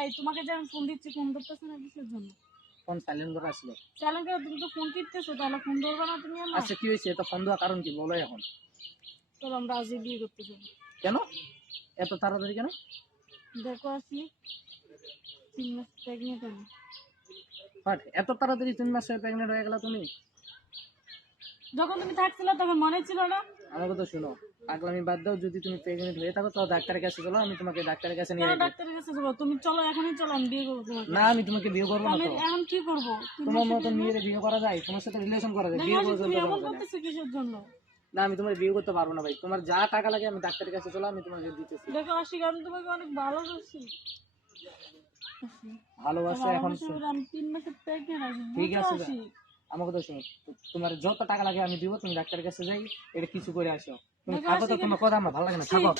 এই তোমাকে যে আমি ফোন দিচ্ছি, ফোন ধরতেছ না কিসের জন্য? ফোন সাইলেন্ট করে আসলো। চালান করে তুমি তো ফোন টিপতেছো, তাহলে ফোন ধরবে না তুমি আমার? আচ্ছা কি হয়েছে? এত ফোন দেওয়ার কারণ কি বলো এখন? চলো আমরা আজই বিয়ে করতে যাবো। কেন এত তাড়াতাড়ি কেন? দেখো আসি 3 মাস প্রেগনেন্ট আমি। বাট এত তাড়াতাড়ি 3 মাসে প্রেগনেন্ট হয়ে গেলা তুমি? যখন তুমি থাকছিলে তখন মনে ছিল না? আমার কথা শুনো, পাগলামি বাদ দাও। যদি তুমি প্রেগনেন্ট হয়ে থাকো তো ডাক্তারের কাছে চলো, আমি তোমাকে ডাক্তারের কাছে নিয়ে কেন যাবো। ডাক্তারের কাছে যাবো? তুমি চলো, এখনই চলো, আমি বিয়ে করবো তোমাকে। না আমি তোমাকে বিয়ে করবো না। আমি তো এখন কি করবো? তোমার মতো মেয়ের বিয়ে করা যায়? তোমার সাথে রিলেশন করা যায়? বিয়ে পর্যন্ত তুমি করা এমন যায় না। করতেছো কিসের জন্য? না আমি তোমার বিয়ে করতে পারবো না ভাই। তোমার যা টাকা লাগে আমি ডাক্তারের কাছে চলো, আমি তোমাকে দিতেছি। দেখো আশিক, আমি তোমাকে অনেক ভালোবাসি। ভালোবাসা এখন আমি 3 মাসের প্রেগনেন্ট ঠিক আছে। আছি। আমার কথা শুনো, তোমার যত টাকা লাগে আমি দিব, তুমি ডাক্তারের কাছে যাই, এটা কিছু করে আসো। তুমি দেখো থাকো তো, আশিক, তোমার কথা আমার ভালো লাগে না, থাকো।